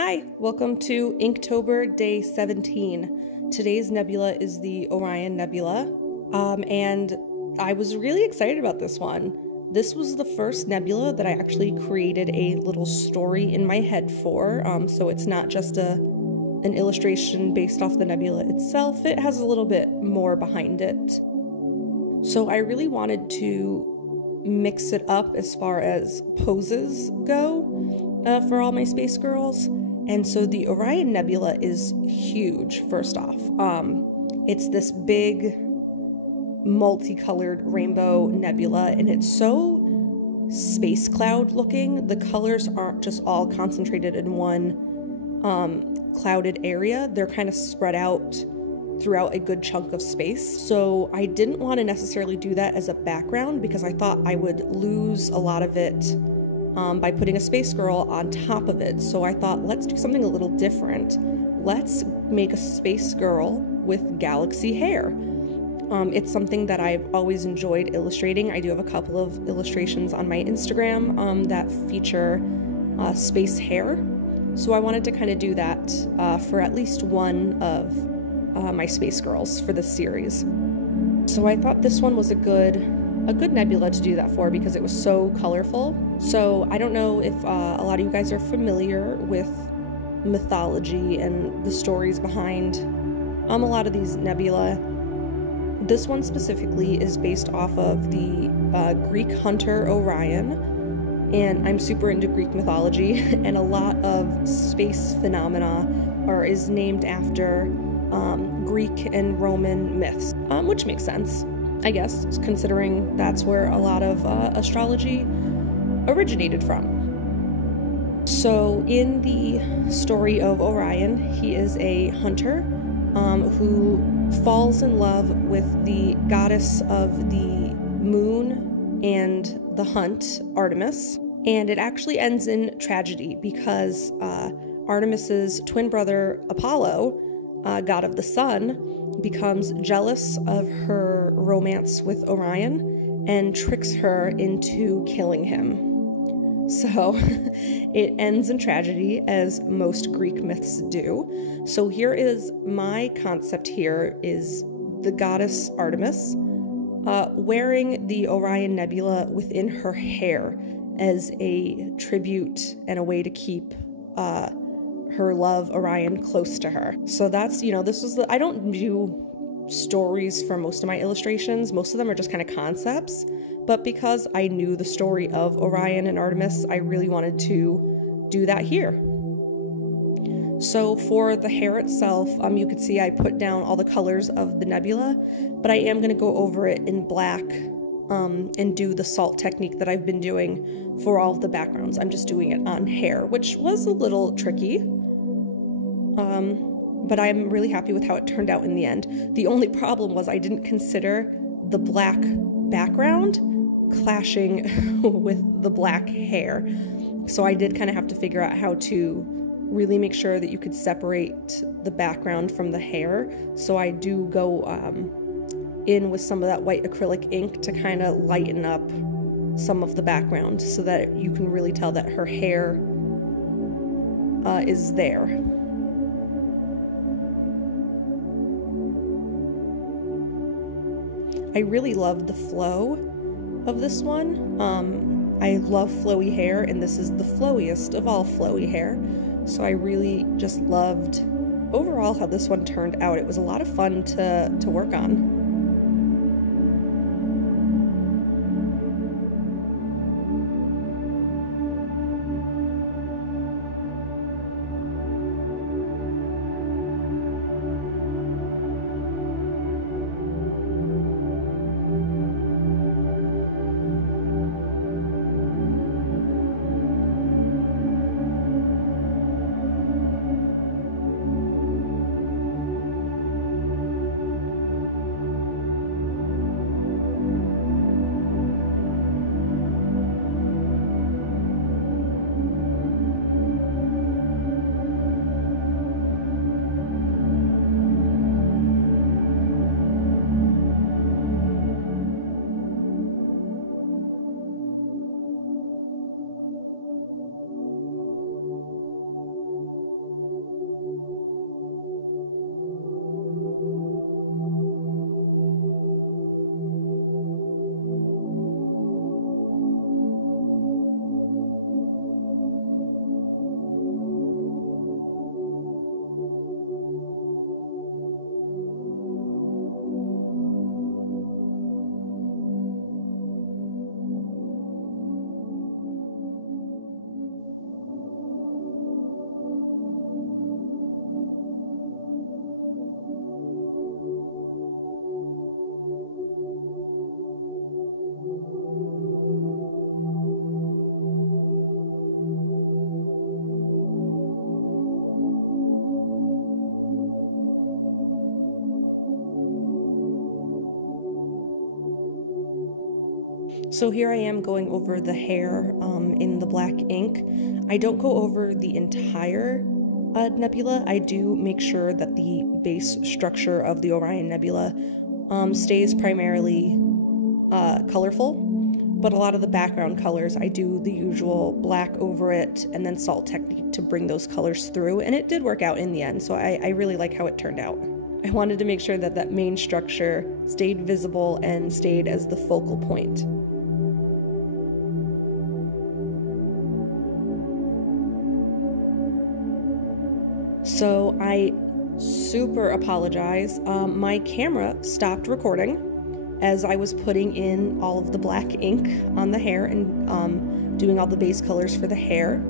Hi, welcome to Inktober Day 17. Today's nebula is the Orion Nebula, and I was really excited about this one. This was the first nebula that I actually created a little story in my head for, so it's not just an illustration based off the nebula itself. It has a little bit more behind it. So I really wanted to mix it up as far as poses go for all my space girls. And so the Orion Nebula is huge, first off. It's this big multicolored rainbow nebula, and it's so space cloud looking. The colors aren't just all concentrated in one clouded area. They're kind of spread out throughout a good chunk of space. So I didn't want to necessarily do that as a background because I thought I would lose a lot of it by putting a space girl on top of it. So I thought, let's do something a little different. Let's make a space girl with galaxy hair. It's something that I've always enjoyed illustrating. I do have a couple of illustrations on my Instagram that feature space hair. So I wanted to kind of do that for at least one of my space girls for this series. So I thought this one was a good nebula to do that for because it was so colorful. So I don't know if a lot of you guys are familiar with mythology and the stories behind a lot of these nebula. This one specifically is based off of the Greek hunter Orion, and I'm super into Greek mythology, and a lot of space phenomena is named after Greek and Roman myths, which makes sense, I guess, considering that's where a lot of astrology originated from. So in the story of Orion, he is a hunter who falls in love with the goddess of the moon and the hunt, Artemis, and it actually ends in tragedy because Artemis's twin brother Apollo, god of the sun, becomes jealous of her romance with Orion and tricks her into killing him. So it ends in tragedy, as most Greek myths do. So here is my concept. Here is the goddess Artemis wearing the Orion Nebula within her hair as a tribute and a way to keep her love Orion close to her. So that's, this was I don't do stories for most of my illustrations. Most of them are just kind of concepts, but because I knew the story of Orion and Artemis, I really wanted to do that here. So for the hair itself, you can see I put down all the colors of the nebula, but I am going to go over it in black and do the salt technique that I've been doing for all of the backgrounds. I'm just doing it on hair, which was a little tricky. But I'm really happy with how it turned out in the end. The only problem was I didn't consider the black background clashing with the black hair. So I did kind of have to figure out how to really make sure that you could separate the background from the hair. So I do go in with some of that white acrylic ink to kind of lighten up some of the background so that you can really tell that her hair is there. I really love the flow of this one. I love flowy hair, and this is the flowiest of all flowy hair. So I really just loved overall how this one turned out. It was a lot of fun to work on. So here I am going over the hair in the black ink. I don't go over the entire nebula. I do make sure that the base structure of the Orion Nebula stays primarily colorful, but a lot of the background colors, I do the usual black over it and then salt technique to bring those colors through, and it did work out in the end, so I really like how it turned out. I wanted to make sure that that main structure stayed visible and stayed as the focal point. So I super apologize. My camera stopped recording as I was putting in all of the black ink on the hair and doing all the base colors for the hair.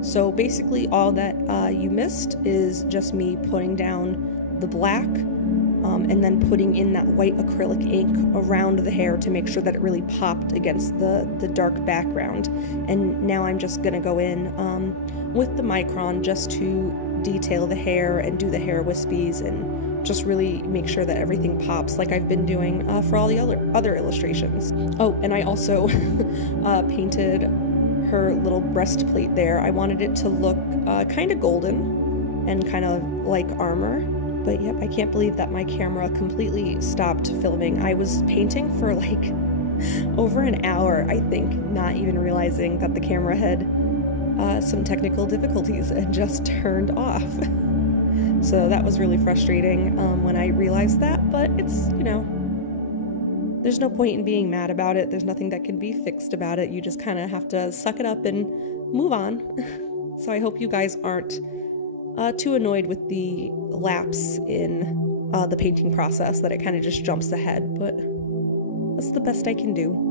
So basically all that you missed is just me putting down the black and then putting in that white acrylic ink around the hair to make sure that it really popped against the dark background. And now I'm just gonna go in with the micron just to detail the hair and do the hair wispies and just really make sure that everything pops like I've been doing for all the other illustrations. Oh, and I also painted her little breastplate there. I wanted it to look kind of golden and kind of like armor. But yep, I can't believe that my camera completely stopped filming. I was painting for like over an hour, I think, not even realizing that the camera had some technical difficulties and just turned off. So that was really frustrating when I realized that, but it's, you know, there's no point in being mad about it. There's nothing that can be fixed about it. You just kind of have to suck it up and move on. So I hope you guys aren't too annoyed with the lapse in the painting process, that it kind of just jumps ahead, but that's the best I can do.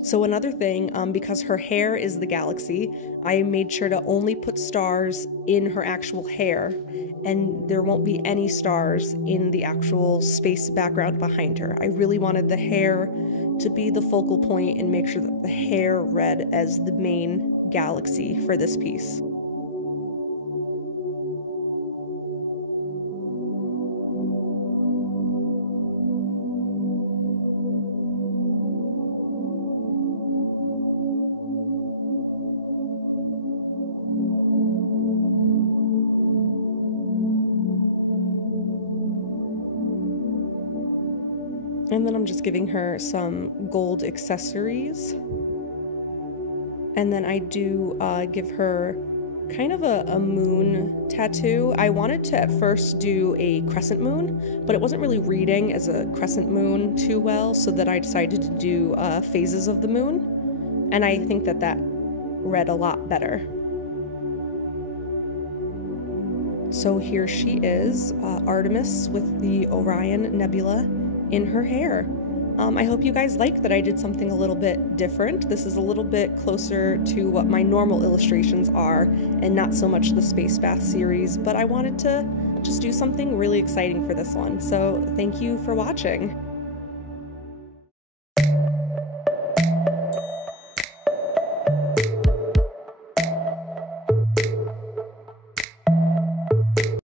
So another thing, because her hair is the galaxy, I made sure to only put stars in her actual hair, and there won't be any stars in the actual space background behind her. I really wanted the hair to be the focal point and make sure that the hair read as the main galaxy for this piece. And then I'm just giving her some gold accessories. And then I do give her kind of a moon tattoo. I wanted to at first do a crescent moon, but it wasn't really reading as a crescent moon too well, so that I decided to do phases of the moon. And I think that that read a lot better. So here she is, Artemis with the Orion Nebula in her hair. I hope you guys like that I did something a little bit different. This is a little bit closer to what my normal illustrations are and not so much the Space Bath series, but I wanted to just do something really exciting for this one. So thank you for watching.